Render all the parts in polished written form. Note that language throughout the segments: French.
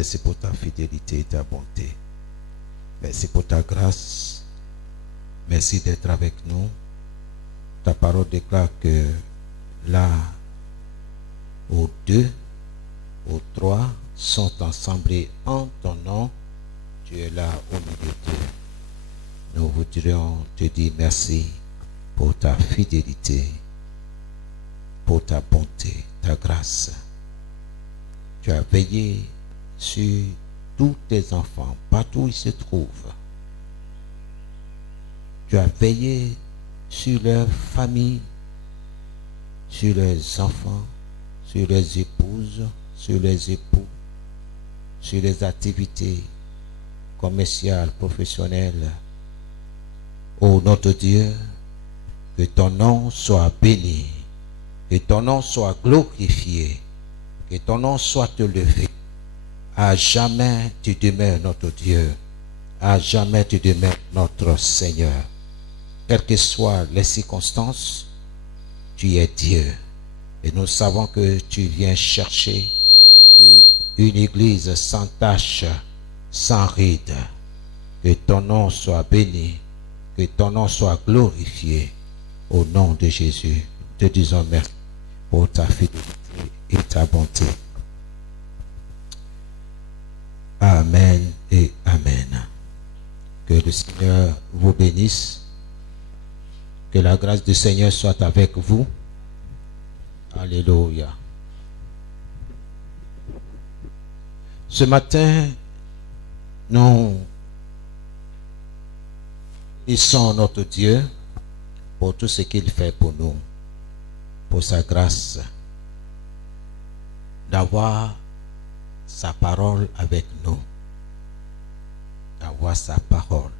Merci pour ta fidélité et ta bonté. Merci pour ta grâce. Merci d'être avec nous. Ta parole déclare que là où deux ou trois sont ensemble en ton nom, tu es là au milieu d'eux. Nous voudrions te dire merci pour ta fidélité, pour ta bonté, ta grâce. Tu as veillé sur tous tes enfants, partout où ils se trouvent. Tu as veillé sur leur famille, sur leurs enfants, sur leurs épouses, sur les époux, sur les activités commerciales, professionnelles. Ô notre Dieu, que ton nom soit béni, que ton nom soit glorifié, que ton nom soit élevé. À jamais tu demeures notre Dieu, à jamais tu demeures notre Seigneur. Quelles que soient les circonstances, tu es Dieu. Et nous savons que tu viens chercher une église sans tache, sans ride. Que ton nom soit béni, que ton nom soit glorifié. Au nom de Jésus, te disons merci pour ta fidélité et ta bonté. Amen et Amen. Que le Seigneur vous bénisse. Que la grâce du Seigneur soit avec vous. Alléluia. Ce matin, nous bénissons notre Dieu pour tout ce qu'il fait pour nous, pour sa grâce, d'avoir sa parole avec nous, d'avoir sa parole.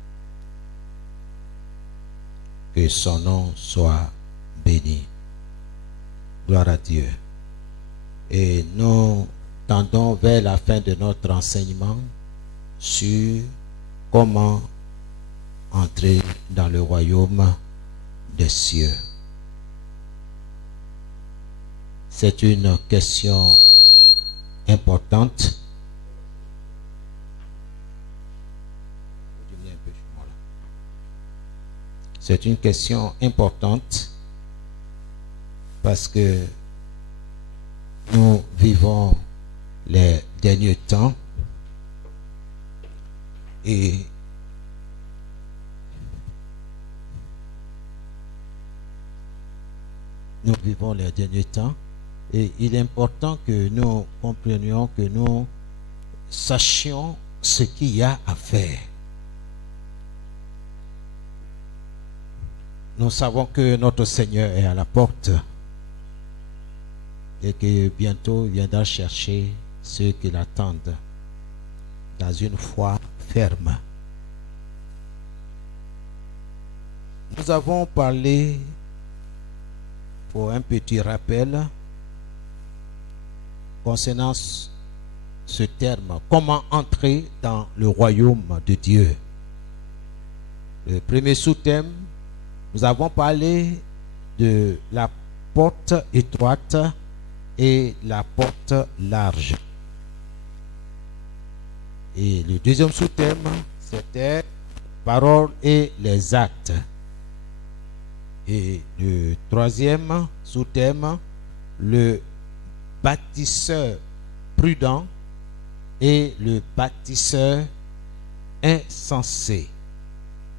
Que son nom soit béni. Gloire à Dieu. Et nous tendons vers la fin de notre enseignement sur comment entrer dans le royaume des cieux. C'est une question importante. C'est une question importante parce que nous vivons les derniers temps et nous vivons les derniers temps et il est important que nous comprenions, que nous sachions ce qu'il y a à faire. Nous savons que notre Seigneur est à la porte et que bientôt il viendra chercher ceux qui l'attendent dans une foi ferme. Nous avons parlé, pour un petit rappel, concernant ce terme, comment entrer dans le royaume de Dieu. Le premier sous-thème, nous avons parlé de la porte étroite et la porte large. Et le deuxième sous-thème, c'était parole et les actes. Et le troisième sous-thème, le bâtisseur prudent et le bâtisseur insensé.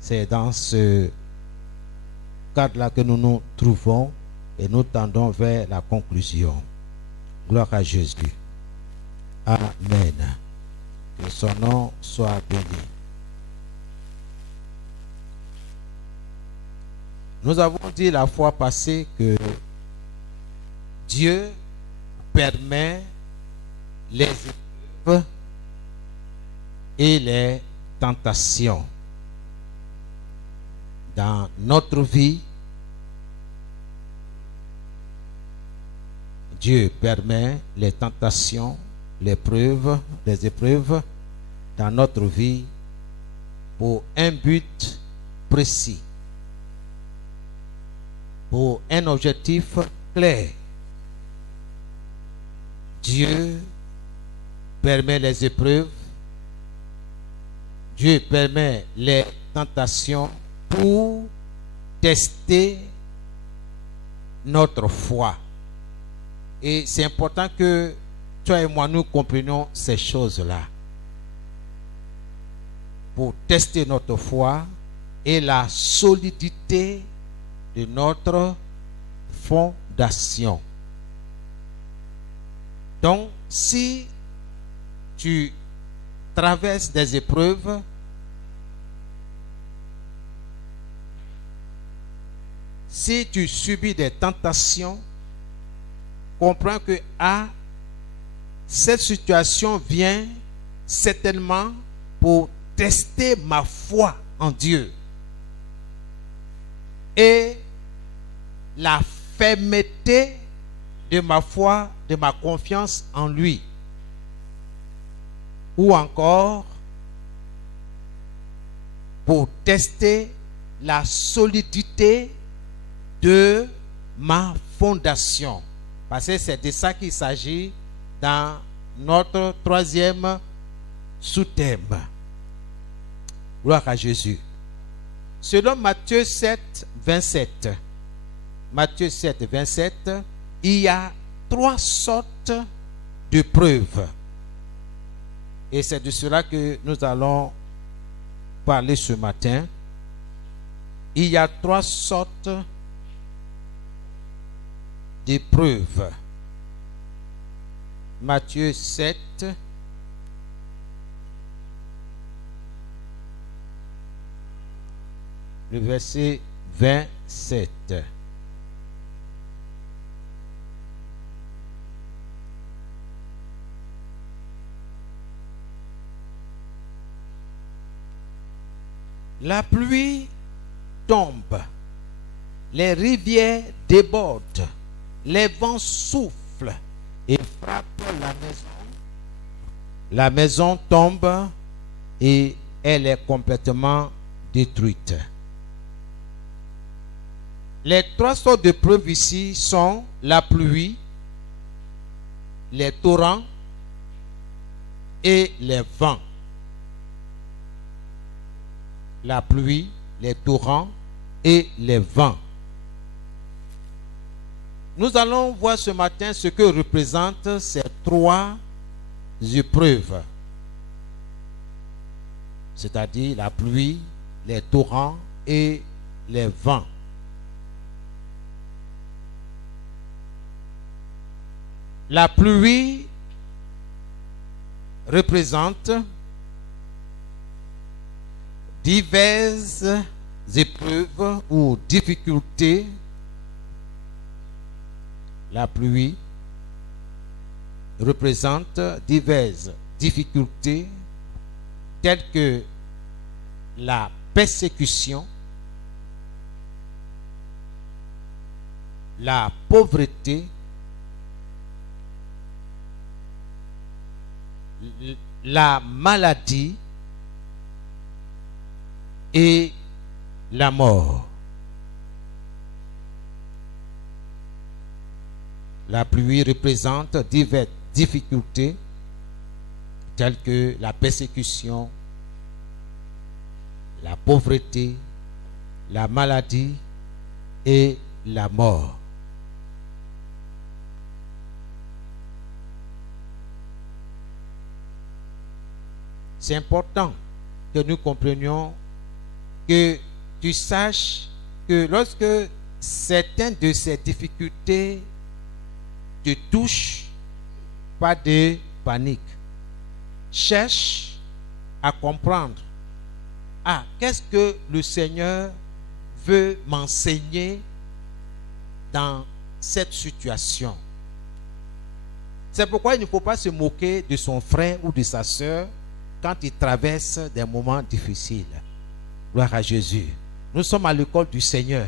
C'est dans ce cadre-là que nous nous trouvons et nous tendons vers la conclusion. Gloire à Jésus. Amen. Que son nom soit béni. Nous avons dit la fois passée que Dieu permet les épreuves et les tentations dans notre vie. Dieu permet les tentations, les épreuves dans notre vie pour un but précis, pour un objectif clair. Dieu permet les épreuves, Dieu permet les tentations pour tester notre foi. Et c'est important que toi et moi, nous comprenions ces choses-là. Pour tester notre foi et la solidité de notre fondation. Donc, si tu traverses des épreuves, si tu subis des tentations, comprends que cette situation vient certainement pour tester ma foi en Dieu et la fermeté de ma foi, de ma confiance en lui. Ou encore pour tester la solidité de ma fondation. Parce que c'est de ça qu'il s'agit dans notre troisième sous-thème. Gloire à Jésus. Selon Matthieu 7, 27, Matthieu 7, 27, il y a 3 sortes de preuves. Et c'est de cela que nous allons parler ce matin. Il y a 3 sortes d'épreuves. Matthieu 7, le verset 27. La pluie tombe, les rivières débordent, les vents soufflent et frappent la maison. La maison tombe et elle est complètement détruite. Les 3 sortes de preuves ici sont la pluie, les torrents et les vents. La pluie, les torrents et les vents. Nous allons voir ce matin ce que représentent ces 3 épreuves. C'est-à-dire la pluie, les torrents et les vents. La pluie représente diverses épreuves ou difficultés. La pluie représente diverses difficultés telles que la persécution, la pauvreté, la maladie et la mort. La pluie représente diverses difficultés telles que la persécution, la pauvreté, la maladie et la mort. C'est important que nous comprenions, que tu saches que lorsque certaines de ces difficultés te touchent, pas de panique. Cherche à comprendre. Qu'est-ce que le Seigneur veut m'enseigner dans cette situation? C'est pourquoi il ne faut pas se moquer de son frère ou de sa sœur quand il traverse des moments difficiles. Gloire à Jésus. Nous sommes à l'école du Seigneur.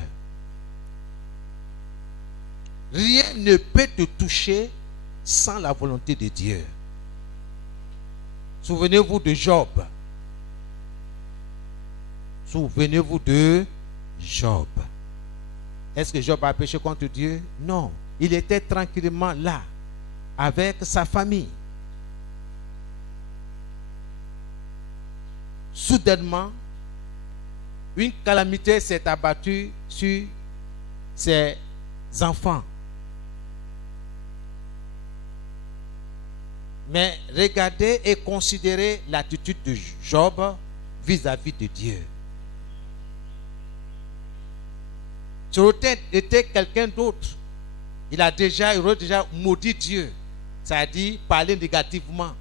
Rien ne peut te toucher sans la volonté de Dieu. Souvenez-vous de Job. Souvenez-vous de Job. Est-ce que Job a péché contre Dieu? Non. Il était tranquillement là, avec sa famille. soudainement, une calamité s'est abattue sur ses enfants. Mais regardez et considérez l'attitude de Job vis-à-vis de Dieu. Ça aurait été quelqu'un d'autre. Il aurait déjà maudit Dieu. C'est-à-dire parler négativement.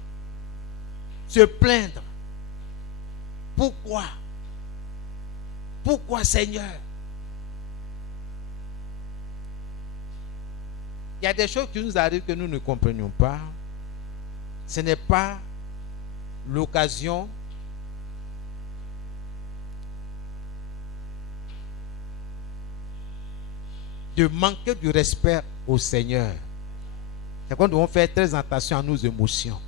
Se plaindre. Pourquoi? Pourquoi, Seigneur? Il y a des choses qui nous arrivent que nous ne comprenions pas. Ce n'est pas l'occasion de manquer du respect au Seigneur. C'est qu'on doit faire très attention à nos émotions.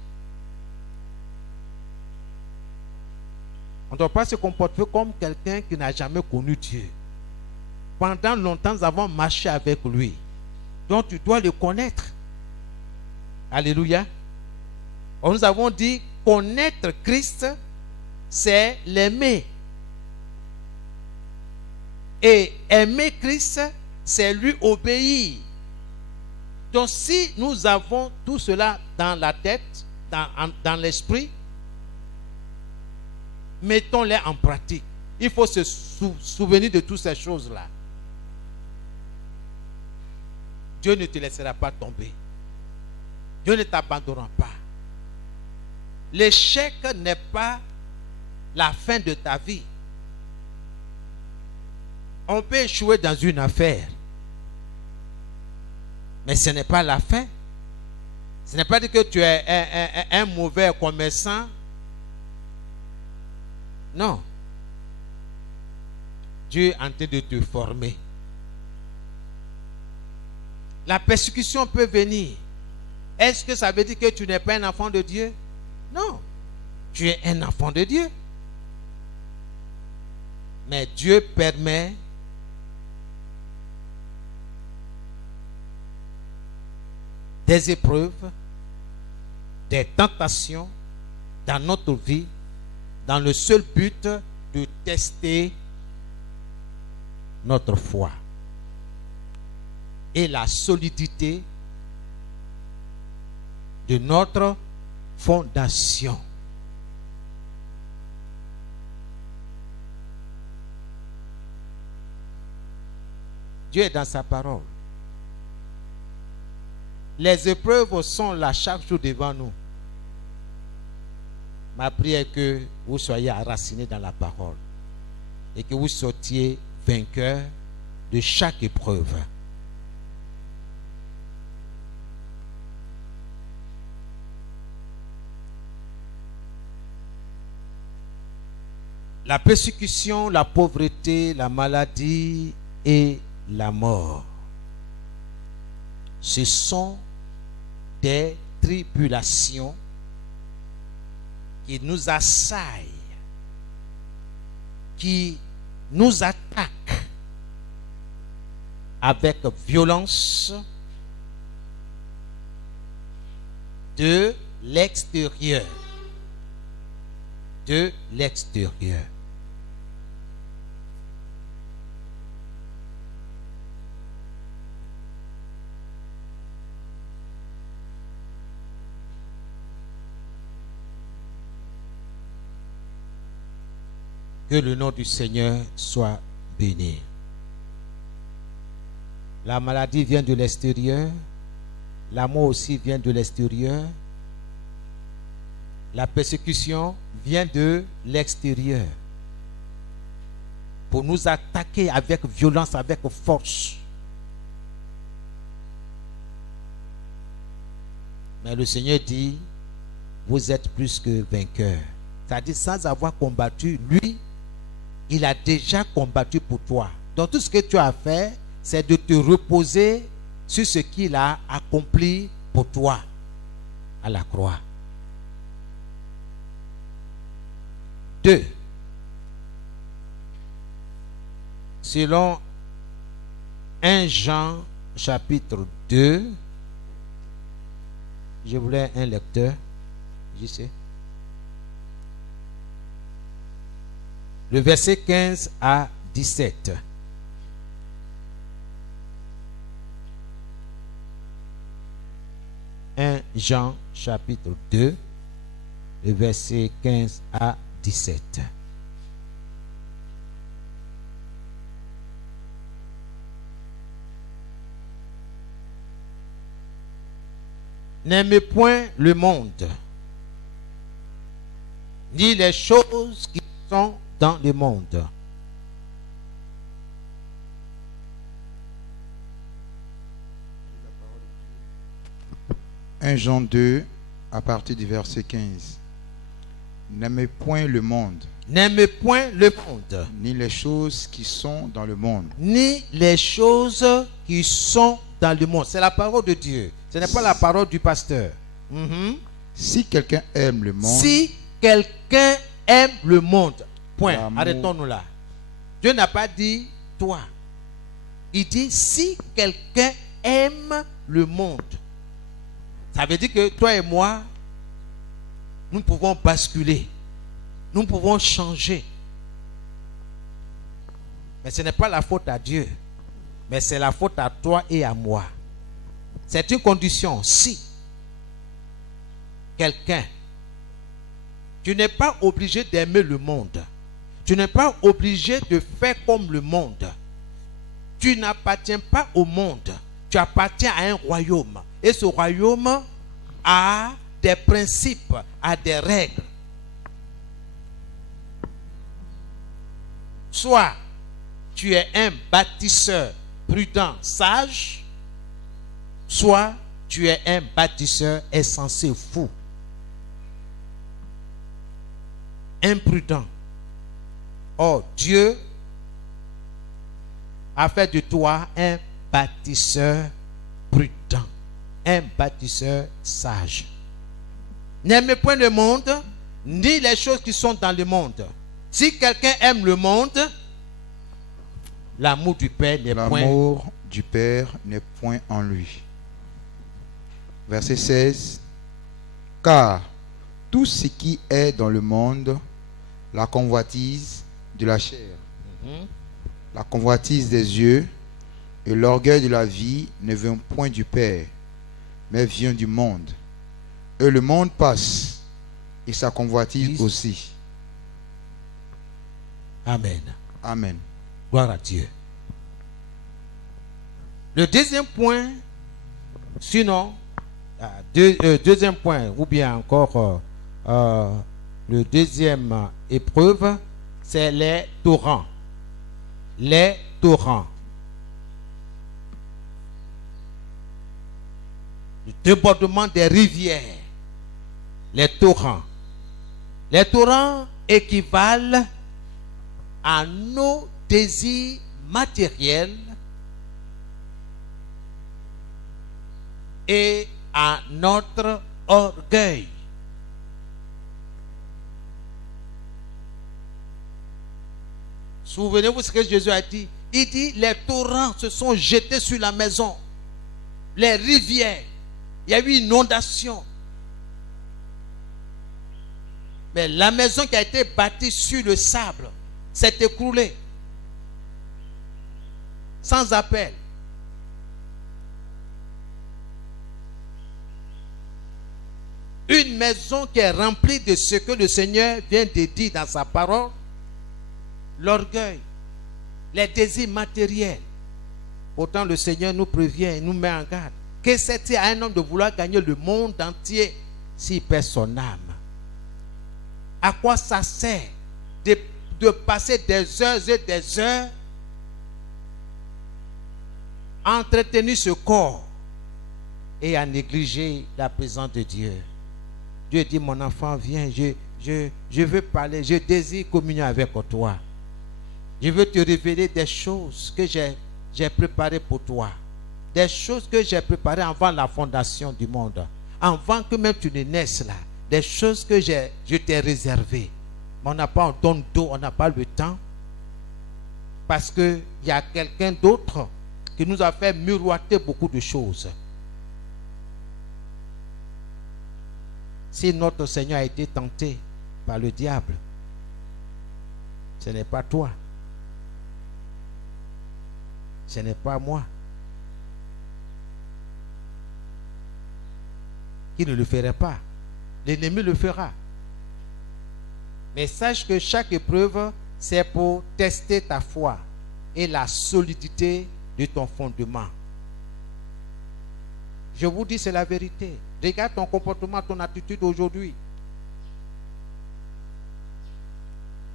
On ne doit pas se comporter comme quelqu'un qui n'a jamais connu Dieu. Pendant longtemps, nous avons marché avec lui. Donc tu dois le connaître. Alléluia. Nous avons dit connaître Christ, c'est l'aimer. Et aimer Christ, c'est lui obéir. Donc si nous avons tout cela dans la tête, dans l'esprit, mettons-les en pratique. Il faut se souvenir de toutes ces choses-là. Dieu ne te laissera pas tomber. Dieu ne t'abandonnera pas. L'échec n'est pas la fin de ta vie. On peut échouer dans une affaire. Mais ce n'est pas la fin. Ce n'est pas dire que tu es un mauvais commerçant. Non. Dieu est en train de te former. La persécution peut venir. Est-ce que ça veut dire que tu n'es pas un enfant de Dieu? Non. Tu es un enfant de Dieu. Mais Dieu permet des épreuves, des tentations dans notre vie, dans le seul but de tester notre foi et la solidité de notre fondation. Dieu est dans sa parole. Les épreuves sont là chaque jour devant nous. Ma prière est que vous soyez enracinés dans la parole et que vous sortiez vainqueurs de chaque épreuve. La persécution, la pauvreté, la maladie et la mort, ce sont des tribulations qui nous assaillent, qui nous attaquent avec violence de l'extérieur. De l'extérieur. Que le nom du Seigneur soit béni. La maladie vient de l'extérieur. La mort aussi vient de l'extérieur. La persécution vient de l'extérieur. Pour nous attaquer avec violence, avec force. Mais le Seigneur dit, vous êtes plus que vainqueurs. C'est-à-dire sans avoir combattu, lui, il a déjà combattu pour toi. Donc tout ce que tu as fait, c'est de te reposer sur ce qu'il a accompli pour toi à la croix. 2. Selon 1 Jean chapitre 2, je voulais un lecteur, je sais. Le verset 15 à 17. Jean chapitre 2, le verset 15 à 17. N'aimez point le monde, ni les choses qui sont dans le monde. Jean 2, à partir du verset 15. N'aimez point le monde, N'aimez point le monde, ni les choses qui sont dans le monde. ni les choses qui sont dans le monde. C'est la parole de Dieu. Ce n'est pas la parole du pasteur. Si quelqu'un aime le monde, Si quelqu'un aime le monde, point. L'amour. Arrêtons-nous là. Dieu n'a pas dit toi. Il dit si quelqu'un aime le monde. Ça veut dire que toi et moi, nous pouvons basculer. Nous pouvons changer. Mais ce n'est pas la faute à Dieu. Mais c'est la faute à toi et à moi. C'est une condition. Si quelqu'un, tu n'es pas obligé d'aimer le monde. Tu n'es pas obligé de faire comme le monde. Tu n'appartiens pas au monde. Tu appartiens à un royaume. Et ce royaume a des principes, a des règles. Soit tu es un bâtisseur prudent, sage, soit tu es un bâtisseur insensé, fou, imprudent. Or, Dieu a fait de toi un bâtisseur prudent, un bâtisseur sage. N'aimez point le monde, ni les choses qui sont dans le monde. Si quelqu'un aime le monde, l'amour du Père n'est point. l'amour du Père n'est point en lui. Verset 16. Car tout ce qui est dans le monde, la convoitise de la chair, la convoitise des yeux et l'orgueil de la vie ne vient point du Père, mais vient du monde. Et le monde passe, et sa convoitise aussi. Amen. Amen. Gloire à Dieu. Le deuxième point, sinon, deuxième point, ou bien encore le deuxième épreuve, c'est les torrents. Les torrents. Le débordement des rivières. Les torrents. Les torrents équivalent à nos désirs matériels et à notre orgueil. Souvenez-vous ce que Jésus a dit. Il dit, les torrents se sont jetés sur la maison. Les rivières. Il y a eu une inondation. Mais la maison qui a été bâtie sur le sable s'est écroulée. Sans appel. Une maison qui est remplie de ce que le Seigneur vient de dire dans sa parole. L'orgueil, les désirs matériels. Pourtant le Seigneur nous prévient et nous met en garde. Que c'est-il à un homme de vouloir gagner le monde entier s'il perd son âme? À quoi ça sert de passer des heures et des heures à entretenir ce corps et à négliger la présence de Dieu? Dieu dit, mon enfant, viens, je veux parler, je désire communier avec toi. Je veux te révéler des choses que j'ai préparées pour toi. Des choses que j'ai préparées avant la fondation du monde. Avant que même tu ne naisses là. Des choses que je t'ai réservées. Mais on n'a pas un don d'eau, on n'a pas le temps. Parce qu'il y a quelqu'un d'autre qui nous a fait miroiter beaucoup de choses. Si notre Seigneur a été tenté par le diable, Ce n'est pas toi. Ce n'est pas moi. Qui ne le ferait pas. L'ennemi le fera. Mais sache que chaque épreuve, c'est pour tester ta foi et la solidité de ton fondement. Je vous dis, c'est la vérité. Regarde ton comportement, ton attitude aujourd'hui.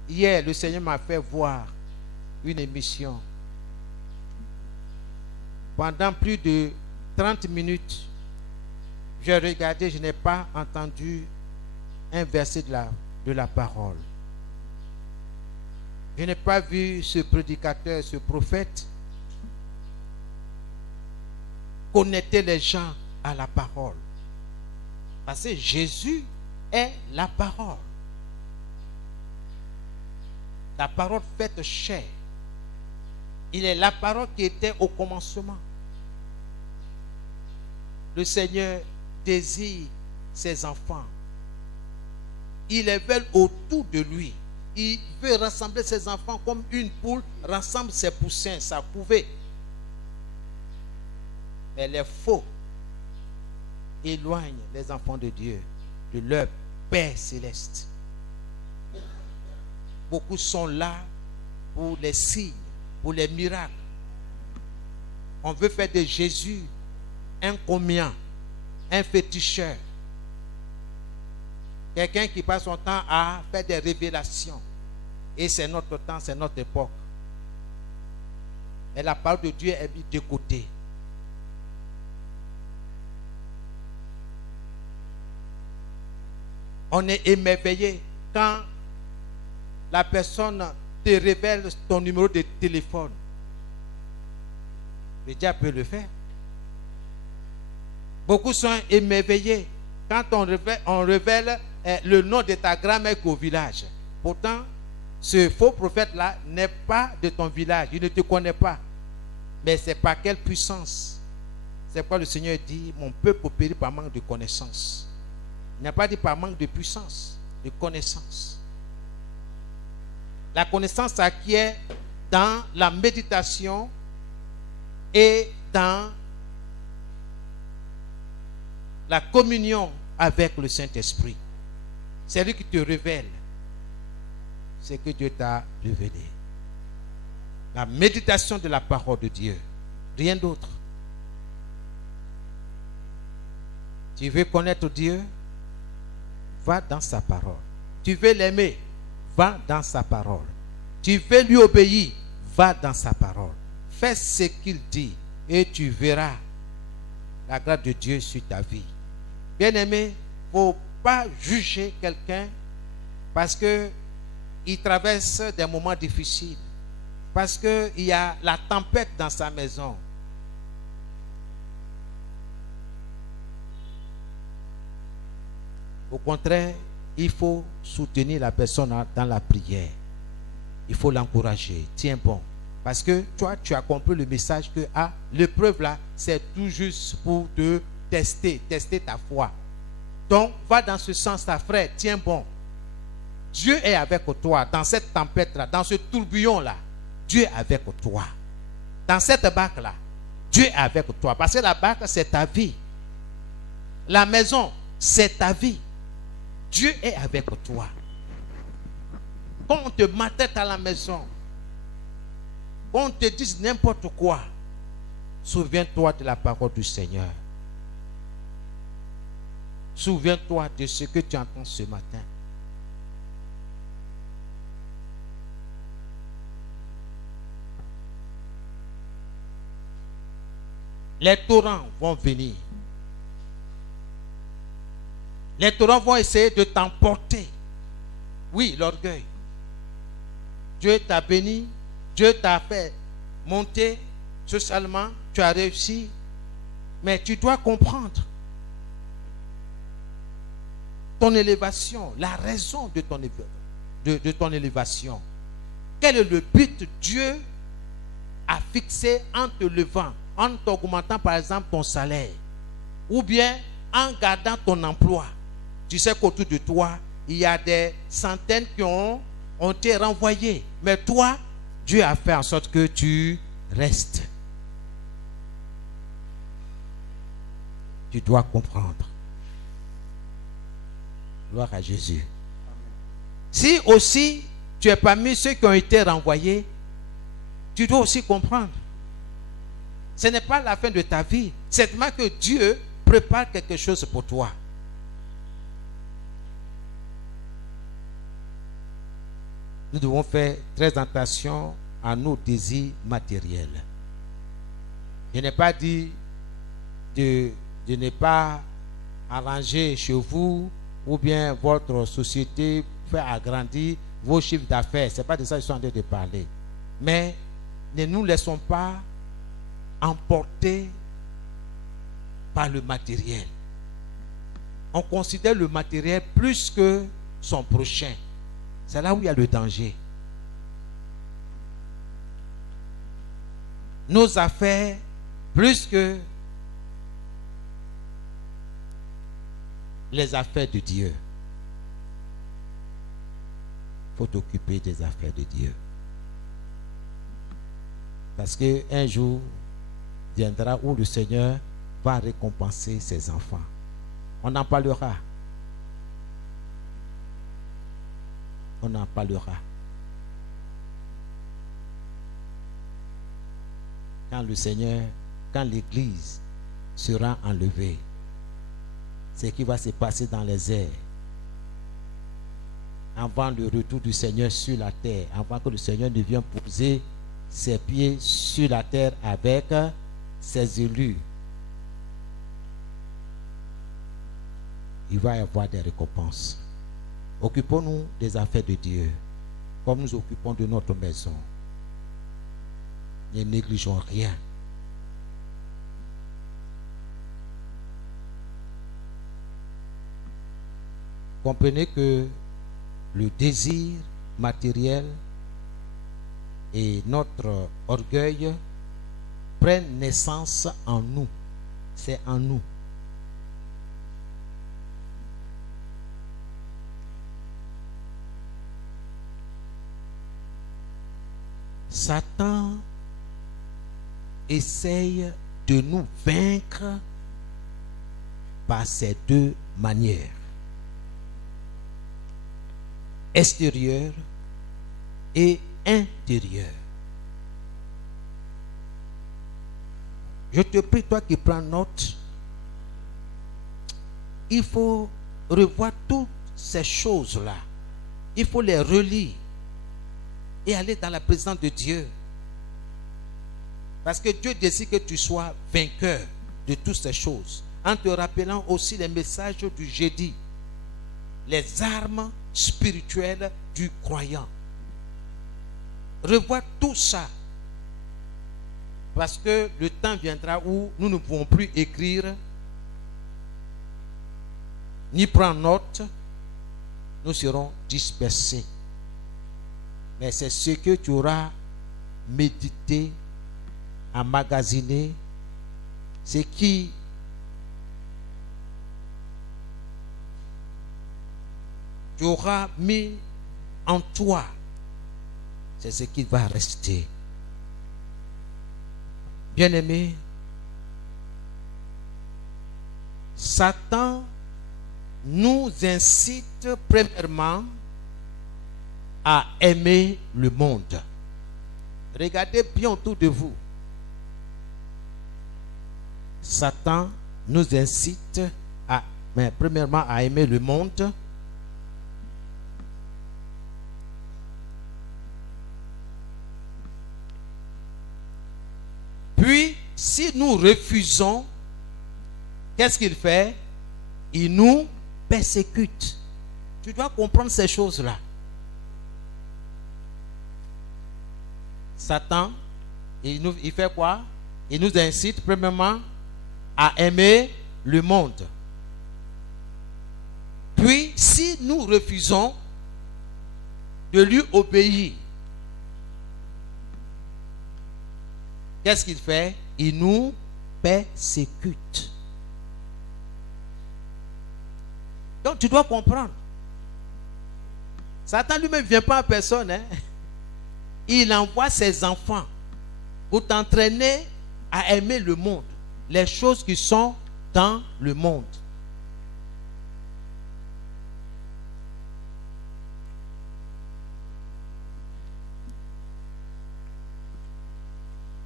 Hier, le Seigneur m'a fait voir une émission. Pendant plus de 30 minutes, j'ai regardé, je n'ai pas entendu un verset de la parole. Je n'ai pas vu ce prédicateur, ce prophète connecter les gens à la parole. Parce que Jésus est la parole. La parole faite chair. Il est la parole qui était au commencement. Le Seigneur désire ses enfants. Il les veut autour de lui. Il veut rassembler ses enfants comme une poule rassemble ses poussins, sa couvée. Mais les faux éloignent les enfants de Dieu de leur Père céleste. Beaucoup sont là pour les signes, pour les miracles. On veut faire de Jésus un commuant, un féticheur. Quelqu'un qui passe son temps à faire des révélations. Et c'est notre temps, c'est notre époque. Et la parole de Dieu est mise de côté. On est émerveillé quand la personne te révèle ton numéro de téléphone. Le diable peut le faire. Beaucoup sont émerveillés quand on révèle le nom de ta grand-mère au village. Pourtant, ce faux prophète-là n'est pas de ton village. Il ne te connaît pas. Mais c'est par quelle puissance? C'est pourquoi le Seigneur dit, mon peuple périt par manque de connaissance. Il n'a pas dit par manque de puissance, de connaissance. La connaissance s'acquiert dans la méditation et dans la communion avec le Saint-Esprit. C'est lui qui te révèle ce que Dieu t'a révélé. La méditation de la parole de Dieu. Rien d'autre. Tu veux connaître Dieu? Va dans sa parole. Tu veux l'aimer? Va dans sa parole. Tu veux lui obéir? Va dans sa parole. Fais ce qu'il dit et tu verras la grâce de Dieu sur ta vie. Bien-aimé, il ne faut pas juger quelqu'un parce qu'il traverse des moments difficiles, parce qu'il y a la tempête dans sa maison. Au contraire, il faut soutenir la personne dans la prière. Il faut l'encourager. Tiens bon. Parce que toi, tu as compris le message que l'épreuve là, c'est tout juste pour te tester ta foi. Donc, va dans ce sens-là, frère. Tiens bon. Dieu est avec toi dans cette tempête-là, dans ce tourbillon-là. Dieu est avec toi. Dans cette barque-là, Dieu est avec toi. Parce que la barque, c'est ta vie. La maison, c'est ta vie. Dieu est avec toi. Quand on te maltraite à la maison, quand on te dise n'importe quoi, souviens-toi de la parole du Seigneur. Souviens-toi de ce que tu entends ce matin. Les torrents vont venir. Les torrents vont essayer de t'emporter. Oui, l'orgueil. Dieu t'a béni, Dieu t'a fait monter socialement, tu as réussi, mais tu dois comprendre ton élévation, la raison de ton élévation. Quel est le but Dieu a fixé en te levant, en t'augmentant par exemple ton salaire, ou bien en gardant ton emploi? Tu sais qu'autour de toi, il y a des centaines qui ont on t'est renvoyé. Mais toi, Dieu a fait en sorte que tu restes. Tu dois comprendre. Gloire à Jésus. Si aussi tu es parmi ceux qui ont été renvoyés, tu dois aussi comprendre. Ce n'est pas la fin de ta vie. C'est seulement que Dieu prépare quelque chose pour toi. Nous devons faire très attention à nos désirs matériels. Je n'ai pas dit de ne pas arranger chez vous ou bien votre société faire agrandir vos chiffres d'affaires. Ce n'est pas de ça que je suis en train de parler. Mais ne nous laissons pas emporter par le matériel. On considère le matériel plus que son prochain. C'est là où il y a le danger. Nos affaires, plus que les affaires de Dieu. Il faut t'occuper des affaires de Dieu. Parce qu'un jour viendra où le Seigneur va récompenser ses enfants. On en parlera. On en parlera. Quand le Seigneur, quand l'Église sera enlevée, ce qui va se passer dans les airs, avant le retour du Seigneur sur la terre, avant que le Seigneur ne vienne poser ses pieds sur la terre avec ses élus, il va y avoir des récompenses. Occupons-nous des affaires de Dieu, comme nous occupons de notre maison. Ne négligeons rien. Comprenez que le désir matériel et notre orgueil prennent naissance en nous. C'est en nous. Satan essaye de nous vaincre par ces deux manières. Extérieure et intérieure. Je te prie, toi qui prends note, il faut revoir toutes ces choses-là. Il faut les relire et aller dans la présence de Dieu. Parce que Dieu désire que tu sois vainqueur de toutes ces choses. En te rappelant aussi les messages du jeudi. Les armes spirituelles du croyant. Revois tout ça. Parce que le temps viendra où nous ne pouvons plus écrire, ni prendre note, nous serons dispersés. Mais c'est ce que tu auras médité, emmagasiné, ce qui tu auras mis en toi, c'est ce qui va rester. Bien-aimé, Satan nous incite premièrement à aimer le monde. Regardez bien autour de vous. Satan nous incite premièrement à aimer le monde. Puis, si nous refusons, qu'est-ce qu'il fait? Il nous persécute. Tu dois comprendre ces choses-là. Satan, il fait quoi? Il nous incite premièrement à aimer le monde. Puis, si nous refusons de lui obéir, qu'est-ce qu'il fait? Il nous persécute. Donc tu dois comprendre. Satan lui-même ne vient pas en personne. Hein? Il envoie ses enfants pour t'entraîner à aimer le monde, les choses qui sont dans le monde.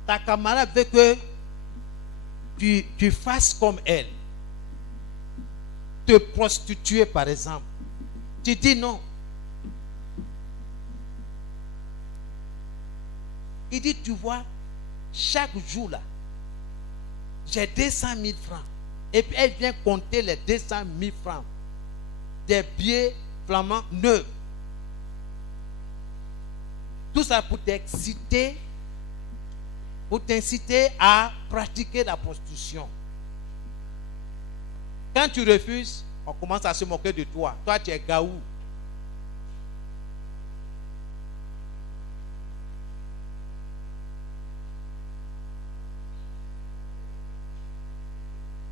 Ta camarade veut que tu fasses comme elle. Te prostituer, par exemple. Tu dis non. Il dit, tu vois, chaque jour là, j'ai 200 000 francs. Et puis elle vient compter les 200 000 francs. Des billets flamands neufs. Tout ça pour t'inciter à pratiquer la prostitution. Quand tu refuses, on commence à se moquer de toi. Toi, tu es gaou.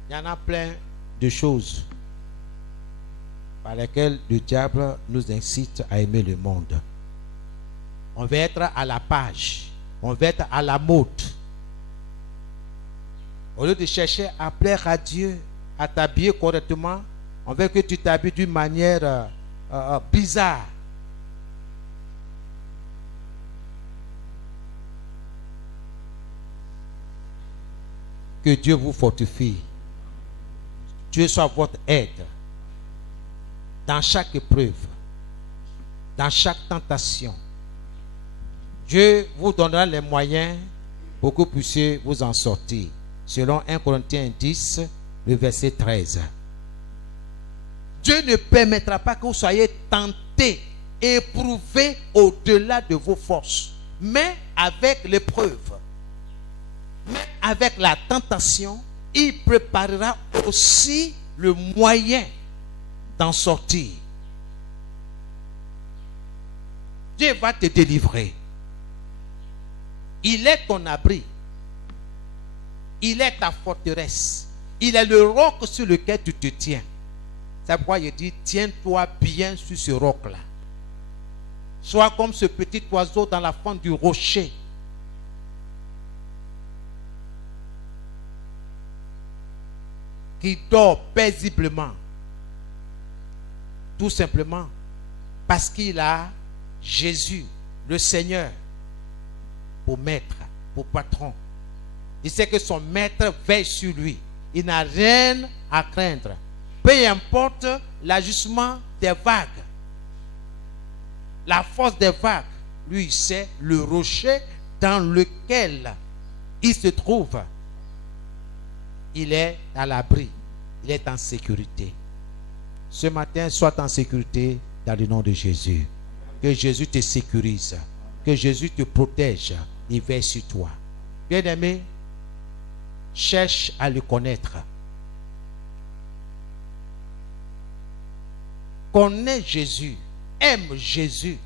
Il y en a plein de choses par lesquelles le diable nous incite à aimer le monde. On veut être à la page. On veut être à la mode. Au lieu de chercher à plaire à Dieu, à t'habiller correctement, on veut que tu t'habilles d'une manière bizarre. Que Dieu vous fortifie. Dieu soit votre aide dans chaque épreuve, dans chaque tentation. Dieu vous donnera les moyens pour que vous puissiez vous en sortir. Selon 1 Corinthiens 10, le verset 13. Dieu ne permettra pas que vous soyez tentés, éprouvés au-delà de vos forces. Mais avec l'épreuve, mais avec la tentation, il préparera aussi le moyen d'en sortir. Dieu va te délivrer. Il est ton abri. Il est ta forteresse. Il est le roc sur lequel tu te tiens. C'est pourquoi il dit, tiens-toi bien sur ce roc-là. Sois comme ce petit oiseau dans la fente du rocher. Qui dort paisiblement. Tout simplement parce qu'il a Jésus, le Seigneur, pour maître, pour patron. Il sait que son maître veille sur lui. Il n'a rien à craindre. Peu importe l'ajustement des vagues, la force des vagues, lui, il sait le rocher dans lequel il se trouve. Il est à l'abri. Il est en sécurité. Ce matin, sois en sécurité dans le nom de Jésus. Que Jésus te sécurise. Que Jésus te protège. Il veille sur toi. Bien-aimé, cherche à le connaître. Connais Jésus. Aime Jésus.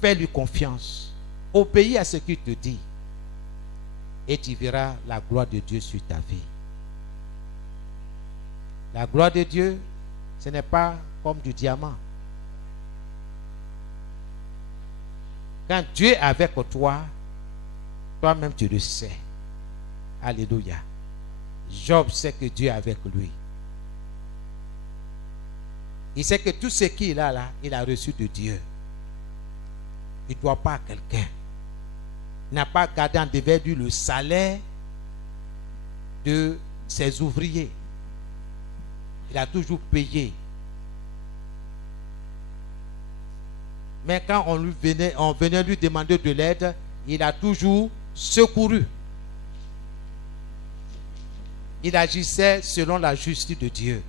Fais-lui confiance. Obéis à ce qu'il te dit. Et tu verras la gloire de Dieu sur ta vie. La gloire de Dieu, ce n'est pas comme du diamant. Quand Dieu est avec toi, toi-même tu le sais. Alléluia. Job sait que Dieu est avec lui. Il sait que tout ce qu'il a là, il a reçu de Dieu. Il ne doit pas à quelqu'un. Il n'a pas gardé en devers lui le salaire de ses ouvriers. Il a toujours payé. Mais quand on venait lui demander de l'aide, il a toujours secouru. Il agissait selon la justice de Dieu.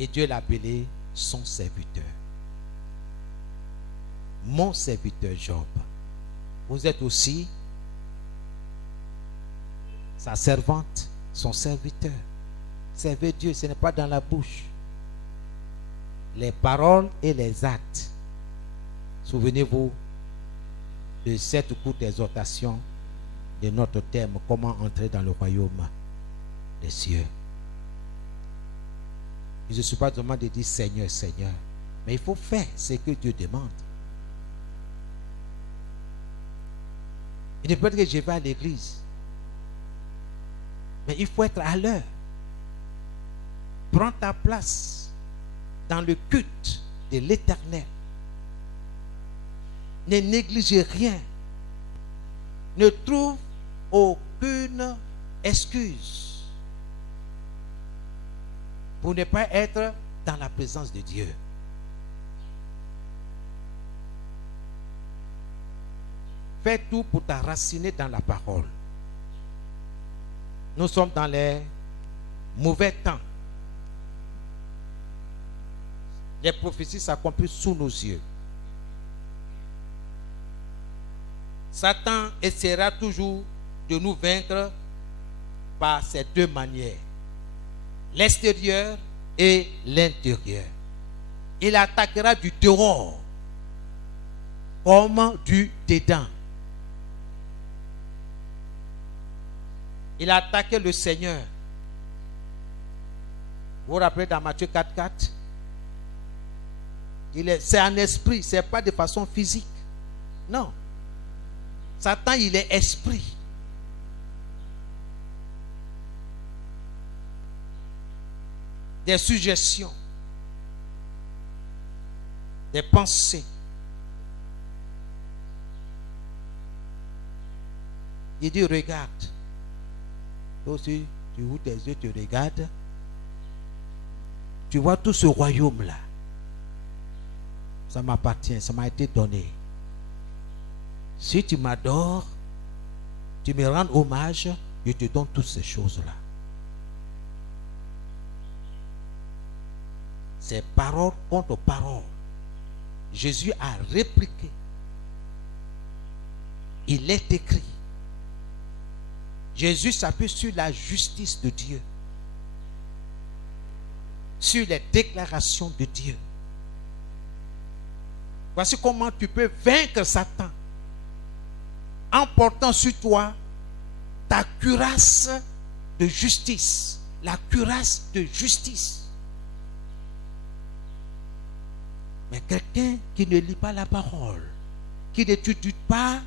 Et Dieu l'a appelé son serviteur. Mon serviteur Job. Vous êtes aussi sa servante, son serviteur. Servez Dieu, ce n'est pas dans la bouche. Les paroles et les actes. Souvenez-vous de cette courte exhortation de notre thème, comment entrer dans le royaume. les cieux. Il ne suffit pas seulement de dire Seigneur, Seigneur. Mais il faut faire ce que Dieu demande. Il ne peut pas dire que je vais à l'église. Mais il faut être à l'heure. Prends ta place dans le culte de l'Éternel. Ne négligez rien. Ne trouve aucune excuse pour ne pas être dans la présence de Dieu. Fais tout pour t'enraciner dans la parole. Nous sommes dans les mauvais temps. Les prophéties s'accomplissent sous nos yeux. Satan essaiera toujours de nous vaincre par ces deux manières, l'extérieur et l'intérieur. Il attaquera du dehors comme du dedans. Il a attaqué le Seigneur. Vous vous rappelez dans Matthieu 4:4? C'est un esprit, ce n'est pas de façon physique. Non. Satan, il est esprit. Des suggestions, des pensées. Il dit, regarde. Toi aussi, tu ouvres tes yeux, tu regardes. Tu vois tout ce royaume-là. Ça m'appartient, ça m'a été donné. Si tu m'adores, tu me rends hommage, je te donne toutes ces choses-là. C'est parole contre parole. Jésus a répliqué. Il est écrit. Jésus s'appuie sur la justice de Dieu, sur les déclarations de Dieu. Voici comment tu peux vaincre Satan en portant sur toi ta cuirasse de justice, la cuirasse de justice. Mais quelqu'un qui ne lit pas la parole, qui n'étudie pas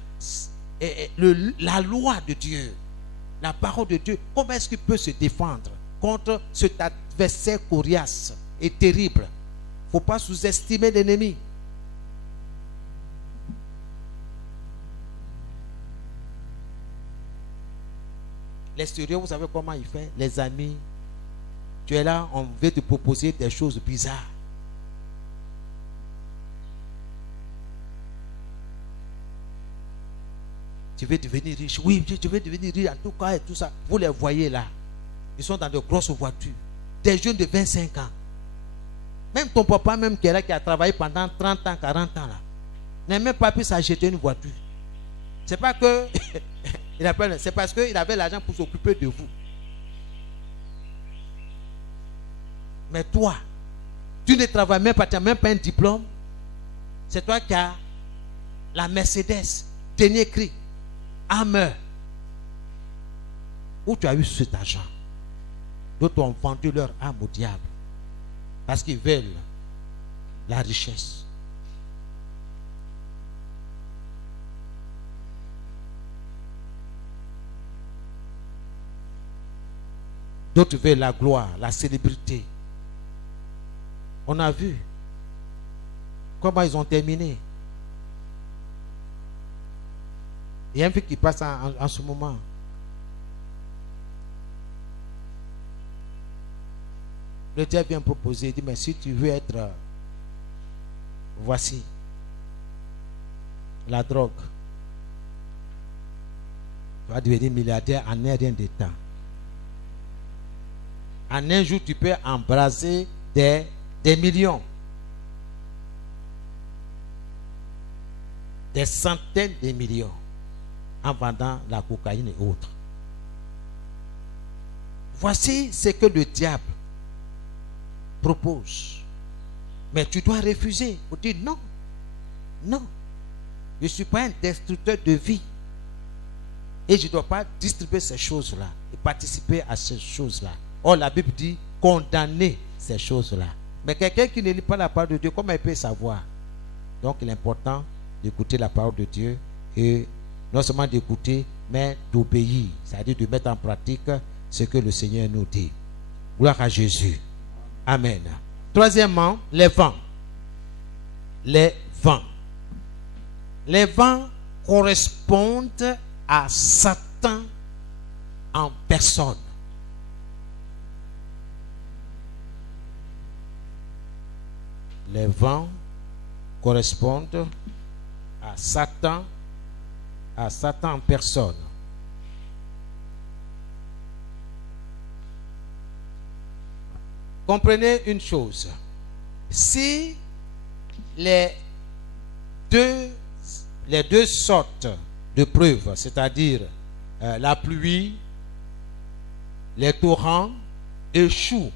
la loi de Dieu, la parole de Dieu, comment est-ce qu'il peut se défendre contre cet adversaire coriace et terrible? Il ne faut pas sous-estimer l'ennemi. L'extérieur, vous savez comment il fait? Les amis, tu es là, on veut te proposer des choses bizarres. Tu veux devenir riche? Oui, tu veux devenir riche en tout cas et tout ça. Vous les voyez là. Ils sont dans de grosses voitures. Des jeunes de 25 ans. Même ton papa, même qui est là, qui a travaillé pendant 30 ans, 40 ans là, n'a même pas pu s'acheter une voiture. C'est pas que c'est parce qu'il avait l'argent pour s'occuper de vous. Mais toi, tu ne travailles même pas, tu n'as même pas un diplôme. C'est toi qui as la Mercedes, dernier cri, Hammer. Où tu as eu cet argent? D'autres ont vendu leur âme au diable parce qu'ils veulent la richesse. D'autres veulent la gloire, la célébrité. On a vu comment ils ont terminé. Il y a un truc qui passe en ce moment. Le diable vient proposer, il dit, mais si tu veux être, voici, la drogue. Tu vas devenir milliardaire en un rien de temps. En un jour, tu peux embrasser des millions. Des centaines de millions en vendant la cocaïne et autres. Voici ce que le diable propose. Mais tu dois refuser. Vous dire non. Non. Je ne suis pas un destructeur de vie. Et je ne dois pas distribuer ces choses-là et participer à ces choses-là. Or, la Bible dit condamner ces choses-là. Mais quelqu'un qui ne lit pas la parole de Dieu, comment il peut savoir? Donc, il est important d'écouter la parole de Dieu et non seulement d'écouter, mais d'obéir. C'est-à-dire de mettre en pratique ce que le Seigneur nous dit. Gloire à Jésus. Amen. Troisièmement, les vents. Les vents. Les vents correspondent à Satan en personne. Les vents correspondent à Satan en personne. Comprenez une chose. Si les deux sortes de preuves, c'est-à-dire la pluie, les torrents, échouent,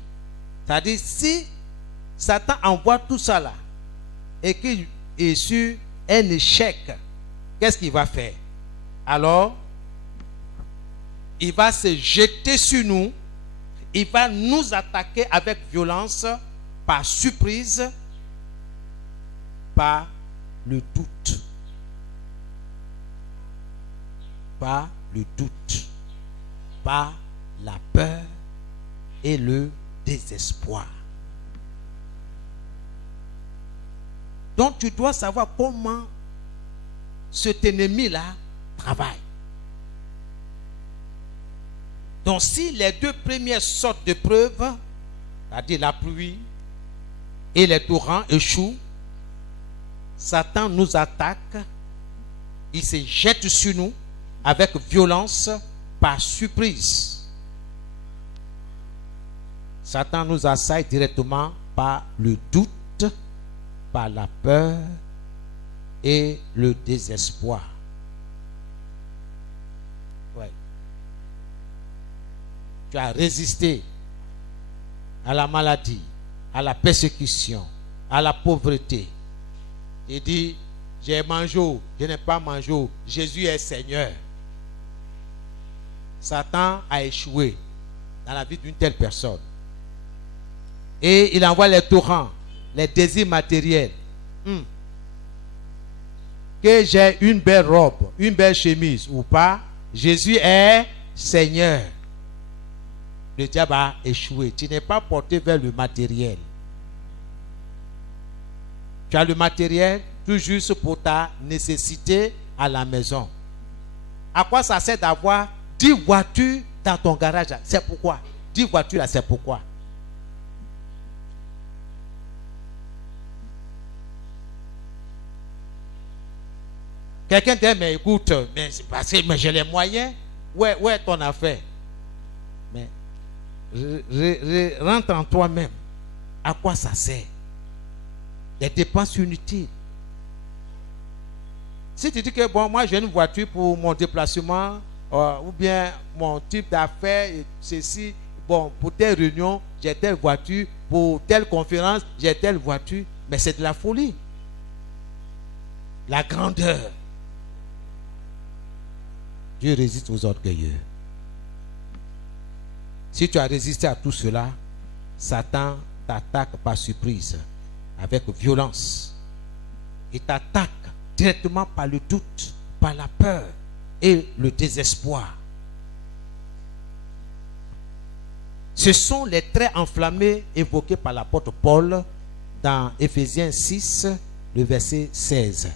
c'est-à-dire si Satan envoie tout ça là et qu'il est sur un échec, qu'est-ce qu'il va faire? Alors, il va se jeter sur nous, il va nous attaquer avec violence, par surprise, par le doute. Par le doute, par la peur et le désespoir. Donc tu dois savoir comment cet ennemi-là travaille. Donc si les deux premières sortes de preuves, c'est-à-dire la pluie et les torrents échouent, Satan nous attaque, il se jette sur nous avec violence, par surprise. Satan nous assaille directement par le doute, par la peur et le désespoir. Ouais. Tu as résisté à la maladie, à la persécution, à la pauvreté. Il dit, j'ai mangé, je n'ai pas mangé, Jésus est Seigneur. Satan a échoué dans la vie d'une telle personne. Et il envoie les torrents, les désirs matériels. Que j'ai une belle robe, une belle chemise ou pas, Jésus est Seigneur. Le diable a échoué. Tu n'es pas porté vers le matériel. Tu as le matériel tout juste pour ta nécessité à la maison. À quoi ça sert d'avoir 10 voitures dans ton garage? C'est pourquoi? 10 voitures là, c'est pourquoi? Quelqu'un dit, mais écoute, mais c'est parce que j'ai les moyens. Où est ton affaire? Mais rentre en toi-même. À quoi ça sert? Des dépenses inutiles. Si tu dis que bon, moi j'ai une voiture pour mon déplacement, ou bien mon type d'affaires, ceci, bon, pour telle réunion, j'ai telle voiture, pour telle conférence, j'ai telle voiture, mais c'est de la folie. La grandeur. Dieu résiste aux orgueilleux. Si tu as résisté à tout cela, Satan t'attaque par surprise, avec violence. Il t'attaque directement par le doute, par la peur et le désespoir. Ce sont les traits enflammés évoqués par l'apôtre Paul dans Éphésiens 6, le verset 16.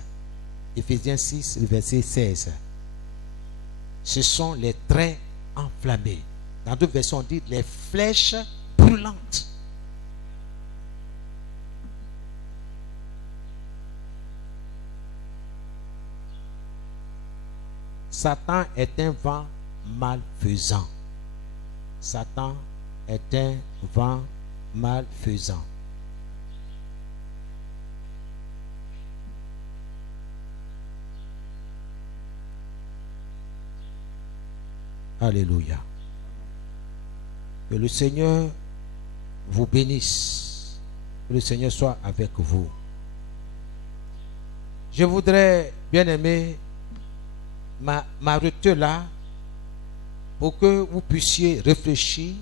Éphésiens 6, le verset 16. Ce sont les traits enflammés. Dans d'autres versions, on dit les flèches brûlantes. Satan est un vent malfaisant. Satan est un vent malfaisant. Alléluia. Que le Seigneur vous bénisse. Que le Seigneur soit avec vous. Je voudrais, bien aimé, m'arrêter là pour que vous puissiez réfléchir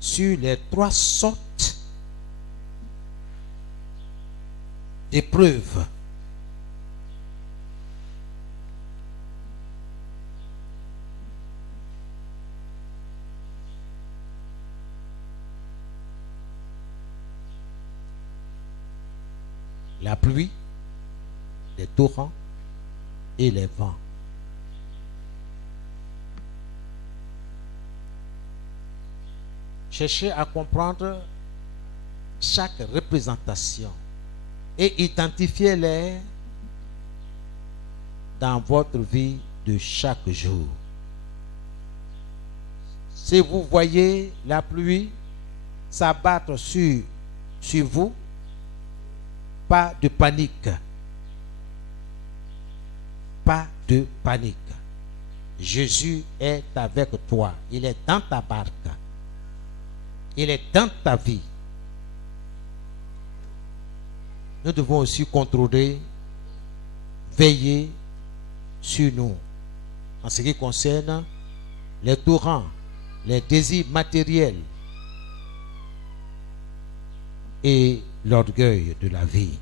sur les 3 sortes d'épreuves. La pluie, les torrents et les vents. Cherchez à comprendre chaque représentation et identifiez-les dans votre vie de chaque jour. Si vous voyez la pluie s'abattre sur vous, pas de panique. Pas de panique. Jésus est avec toi. Il est dans ta barque. Il est dans ta vie. Nous devons aussi contrôler, veiller sur nous. En ce qui concerne les torrents, les désirs matériels et l'orgueil de la vie.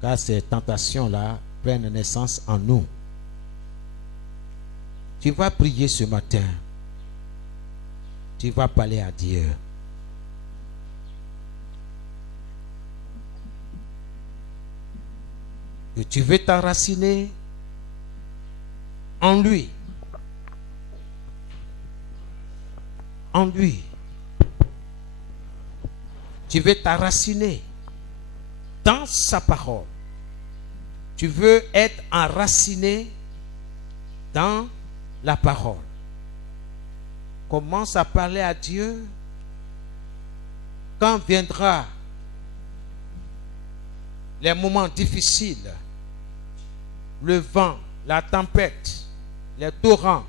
Car ces tentations-là prennent naissance en nous. Tu vas prier ce matin. Tu vas parler à Dieu. Que tu veux t'enraciner en lui. En lui. Tu veux t'enraciner dans sa parole. Tu veux être enraciné dans la parole. Commence à parler à Dieu. Quand viendra les moments difficiles, le vent, la tempête, les torrents,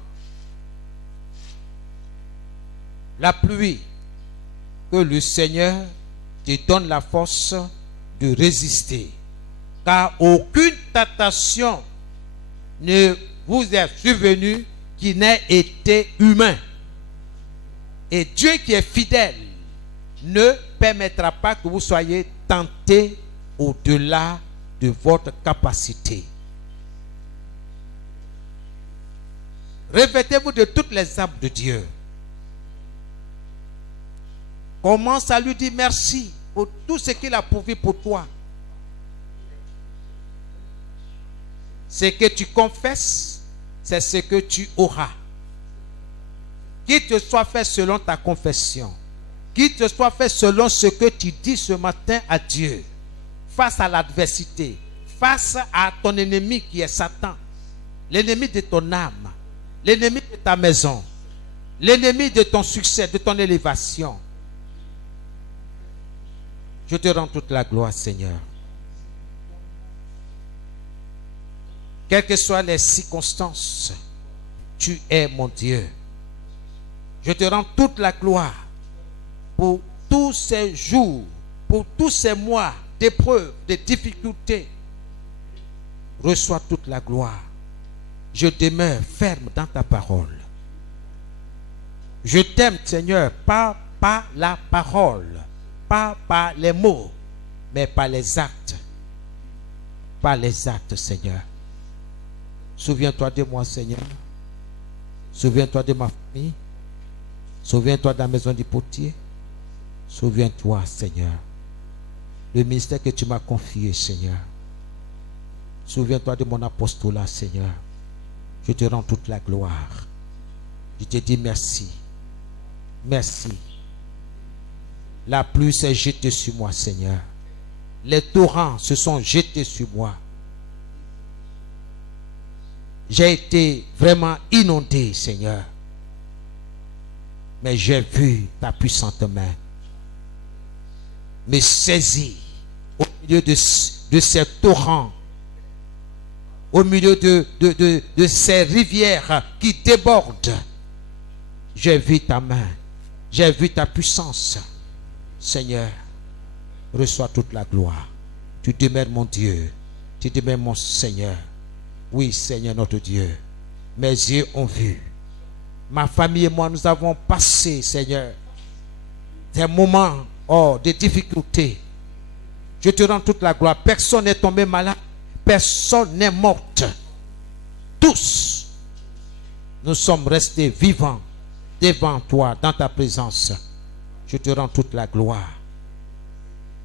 la pluie, que le Seigneur te donne la force de résister. Car aucune tentation ne vous est survenue qui n'ait été humain. Et Dieu qui est fidèle ne permettra pas que vous soyez tentés au-delà de votre capacité. Revêtez-vous de toutes les armes de Dieu. Commence à lui dire merci pour tout ce qu'il a pourvu pour toi. Ce que tu confesses, c'est ce que tu auras. Qu'il te soit fait selon ta confession. Qu'il te soit fait selon ce que tu dis ce matin à Dieu. Face à l'adversité. Face à ton ennemi qui est Satan. L'ennemi de ton âme. L'ennemi de ta maison. L'ennemi de ton succès, de ton élévation. Je te rends toute la gloire, Seigneur. Quelles que soient les circonstances, tu es mon Dieu. Je te rends toute la gloire pour tous ces jours, pour tous ces mois d'épreuves, de difficultés. Reçois toute la gloire. Je demeure ferme dans ta parole. Je t'aime, Seigneur, pas par la parole, pas par les mots, mais par les actes. Par les actes, Seigneur. Souviens-toi de moi, Seigneur. Souviens-toi de ma famille. Souviens-toi de la maison du potier. Souviens-toi, Seigneur, le ministère que tu m'as confié, Seigneur. Souviens-toi de mon apostolat, Seigneur. Je te rends toute la gloire. Je te dis merci. Merci. La pluie s'est jetée sur moi, Seigneur. Les torrents se sont jetés sur moi. J'ai été vraiment inondé, Seigneur. Mais j'ai vu ta puissante main me saisir au milieu de ces torrents, au milieu de ces rivières qui débordent. J'ai vu ta main, j'ai vu ta puissance. Seigneur, reçois toute la gloire. Tu demeures mon Dieu, tu demeures mon Seigneur. Oui, Seigneur notre Dieu, mes yeux ont vu. Ma famille et moi, nous avons passé, Seigneur, des moments de difficulté. Je te rends toute la gloire. Personne n'est tombé malade. Personne n'est morte. Tous, nous sommes restés vivants devant toi, dans ta présence. Je te rends toute la gloire.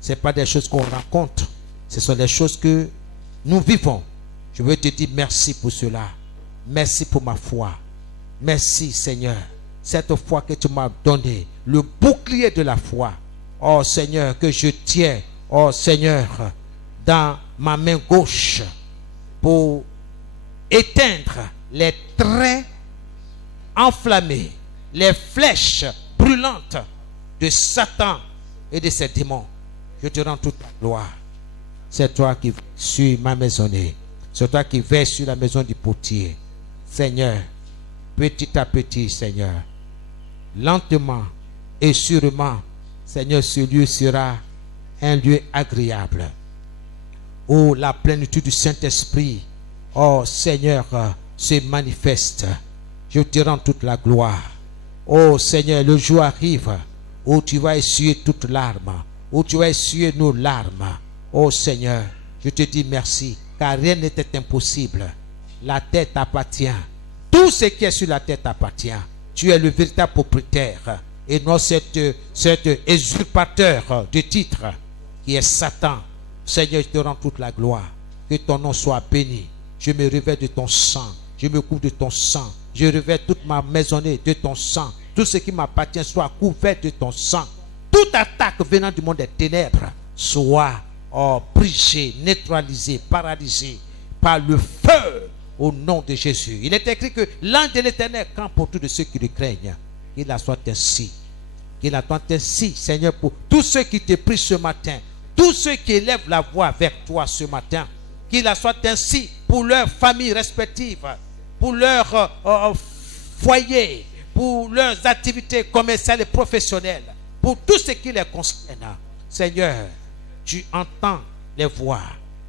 Ce n'est pas des choses qu'on raconte. Ce sont des choses que nous vivons. Je veux te dire merci pour cela. Merci pour ma foi. Merci Seigneur. Cette foi que tu m'as donnée. Le bouclier de la foi. Oh Seigneur, que je tiens. Oh Seigneur, dans ma main gauche. Pour éteindre les traits enflammés. Les flèches brûlantes de Satan et de ses démons. Je te rends toute la gloire. C'est toi qui veilles sur ma maisonnée. C'est toi qui veilles sur la maison du potier. Seigneur, petit à petit, Seigneur, lentement et sûrement, Seigneur, ce lieu sera un lieu agréable. Où la plénitude du Saint-Esprit, oh Seigneur, se manifeste. Je te rends toute la gloire. Oh Seigneur, le jour arrive où tu vas essuyer toute larme, où tu vas essuyer nos larmes. Oh Seigneur, je te dis merci, car rien n'était impossible. La terre t'appartient. Tout ce qui est sur la terre t'appartient. Tu es le véritable propriétaire. Et non cet usurpateur de titre qui est Satan. Seigneur, je te rends toute la gloire. Que ton nom soit béni. Je me revêt de ton sang. Je me couvre de ton sang. Je revêt toute ma maisonnée de ton sang. Tout ce qui m'appartient soit couvert de ton sang. Toute attaque venant du monde des ténèbres soit brisée, neutralisée, paralysée par le feu au nom de Jésus. Il est écrit que l'ange de l'Éternel campe pour tous ceux qui le craignent. Qu'il en soit ainsi. Qu'il en soit ainsi, Seigneur, pour tous ceux qui te prient ce matin. Tous ceux qui élèvent la voix vers toi ce matin. Qu'il en soit ainsi pour leurs familles respectives. Pour leur foyer, pour leurs activités commerciales et professionnelles, pour tout ce qui les concerne. Seigneur, tu entends les voix,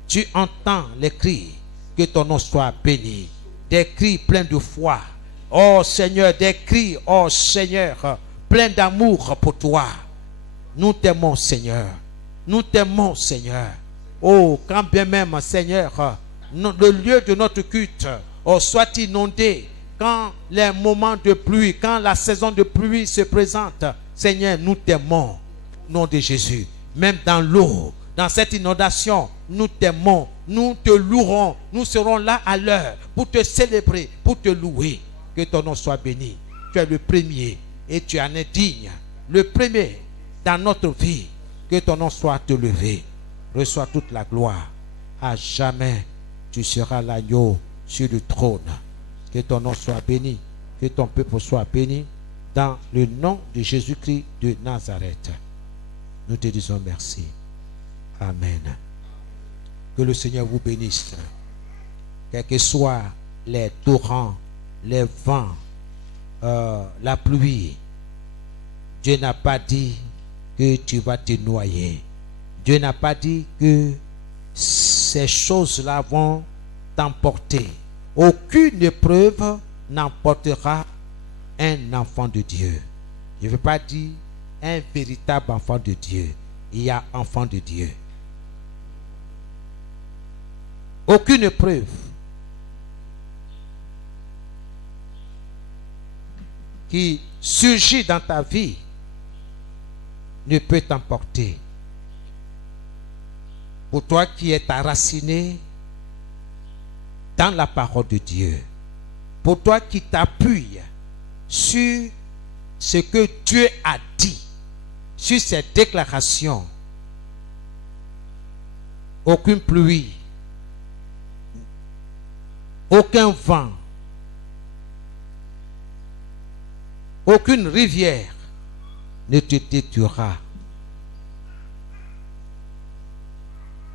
tu entends les cris, que ton nom soit béni. Des cris pleins de foi. Oh Seigneur, des cris, oh Seigneur, pleins d'amour pour toi. Nous t'aimons Seigneur, nous t'aimons Seigneur. Oh, quand bien même Seigneur, le lieu de notre culte soit inondé, quand les moments de pluie, quand la saison de pluie se présente, Seigneur, nous t'aimons, au nom de Jésus. Même dans l'eau, dans cette inondation, nous t'aimons, nous te louerons, nous serons là à l'heure pour te célébrer, pour te louer. Que ton nom soit béni. Tu es le premier et tu en es digne. Le premier dans notre vie. Que ton nom soit élevé. Reçois toute la gloire. À jamais, tu seras l'agneau sur le trône. Que ton nom soit béni. Que ton peuple soit béni. Dans le nom de Jésus-Christ de Nazareth. Nous te disons merci. Amen. Que le Seigneur vous bénisse. Quels que soient les torrents, les vents, la pluie, Dieu n'a pas dit que tu vas te noyer. Dieu n'a pas dit que ces choses-là vont t'emporter. Aucune épreuve n'emportera un enfant de Dieu. Je ne veux pas dire un véritable enfant de Dieu. Il y a enfant de Dieu. Aucune épreuve qui surgit dans ta vie ne peut t'emporter. Pour toi qui es enraciné dans la parole de Dieu, pour toi qui t'appuies sur ce que Dieu a dit, sur ses déclarations, aucune pluie, aucun vent, aucune rivière ne te détruira.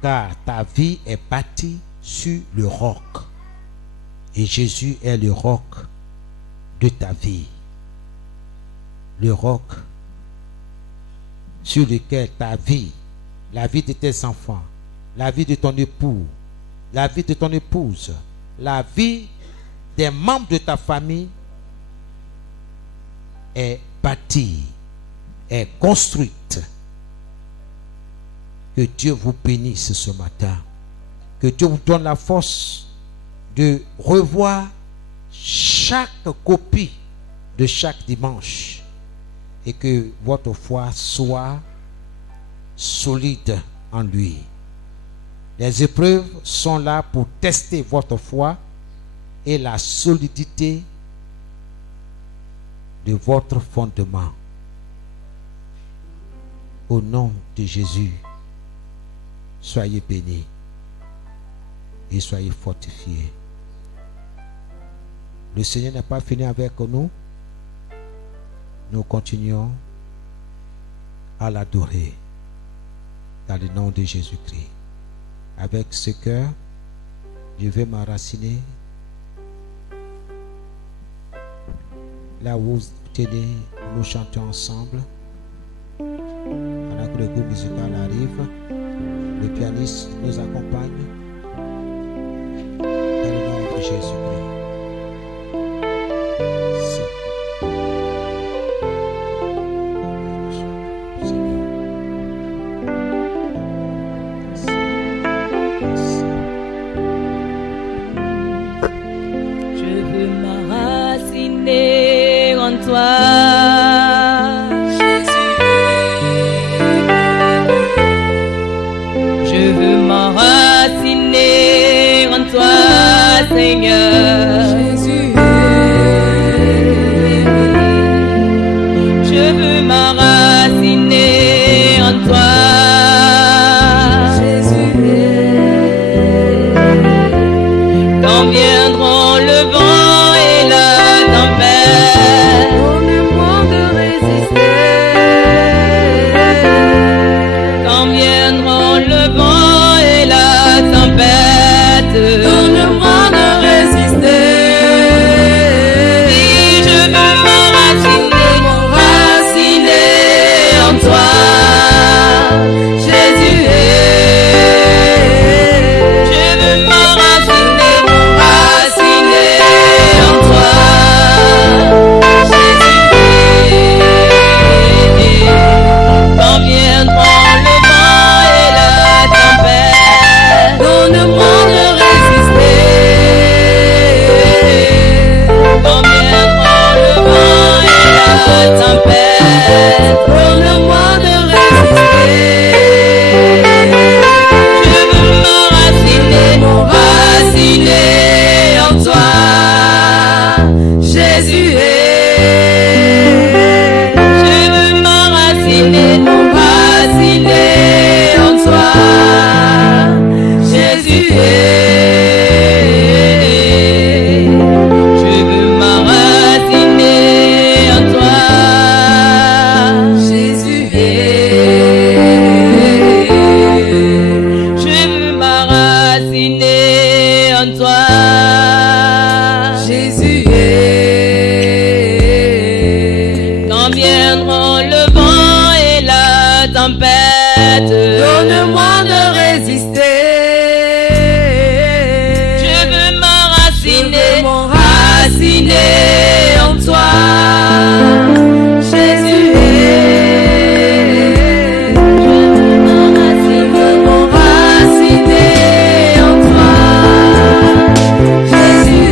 Car ta vie est bâtie sur le roc. Et Jésus est le roc de ta vie. Le roc sur lequel ta vie, la vie de tes enfants, la vie de ton époux, la vie de ton épouse, la vie des membres de ta famille est bâtie, est construite. Que Dieu vous bénisse ce matin. Que Dieu vous donne la force de revoir chaque copie de chaque dimanche et que votre foi soit solide en lui. Les épreuves sont là pour tester votre foi et la solidité de votre fondement. Au nom de Jésus, soyez bénis et soyez fortifiés. Le Seigneur n'est pas fini avec nous. Nous continuons à l'adorer dans le nom de Jésus-Christ. Avec ce cœur, je vais m'enraciner là où vous tenez, nous chantons ensemble. Pendant que le groupe musical arrive, le pianiste nous accompagne dans le nom de Jésus-Christ. Je veux m'enraciner en toi, Seigneur. Jésus. Je veux m'enraciner en toi. Jésus. Quand viendront le vent et la tempête, Donne-moi de résister. quand viendront le vent et la tempête, Donne-moi de résister. si je veux m'enraciner en toi, Jésus. je veux m'enraciner en toi, Jésus. Quand viendront le vent et la tempête, Donne-moi de résister. quand viendront le vent et la tempête, Donne-moi de résister. je veux m'enraciner en toi, Jésus. je veux m'enraciner en toi, Jésus. Je veux m'enraciner en toi, Jésus. je veux m'enraciner en toi, Jésus. quand viendront le vent et la tempête, Donne-moi de résister. je veux m'enraciner en toi, Jésus. M'enraciner en toi, Jésus.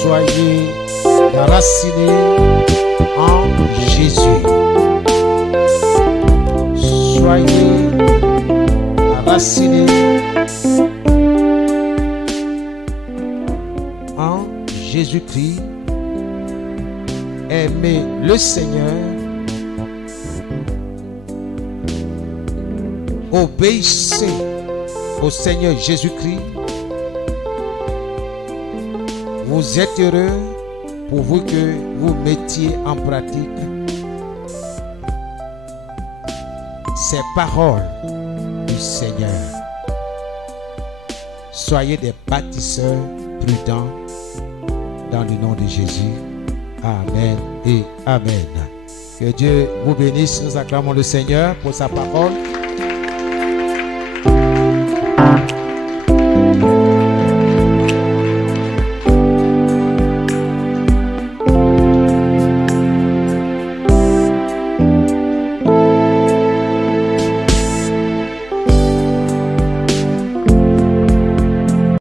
Soyez enracinés en Jésus. Soyez enracinés en Jésus-Christ. Aimez le Seigneur. Obéissez au Seigneur Jésus-Christ. Vous êtes heureux pourvu que vous mettiez en pratique ces paroles du Seigneur. Soyez des bâtisseurs prudents dans le nom de Jésus. Amen et Amen. Que Dieu vous bénisse. Nous acclamons le Seigneur pour sa parole.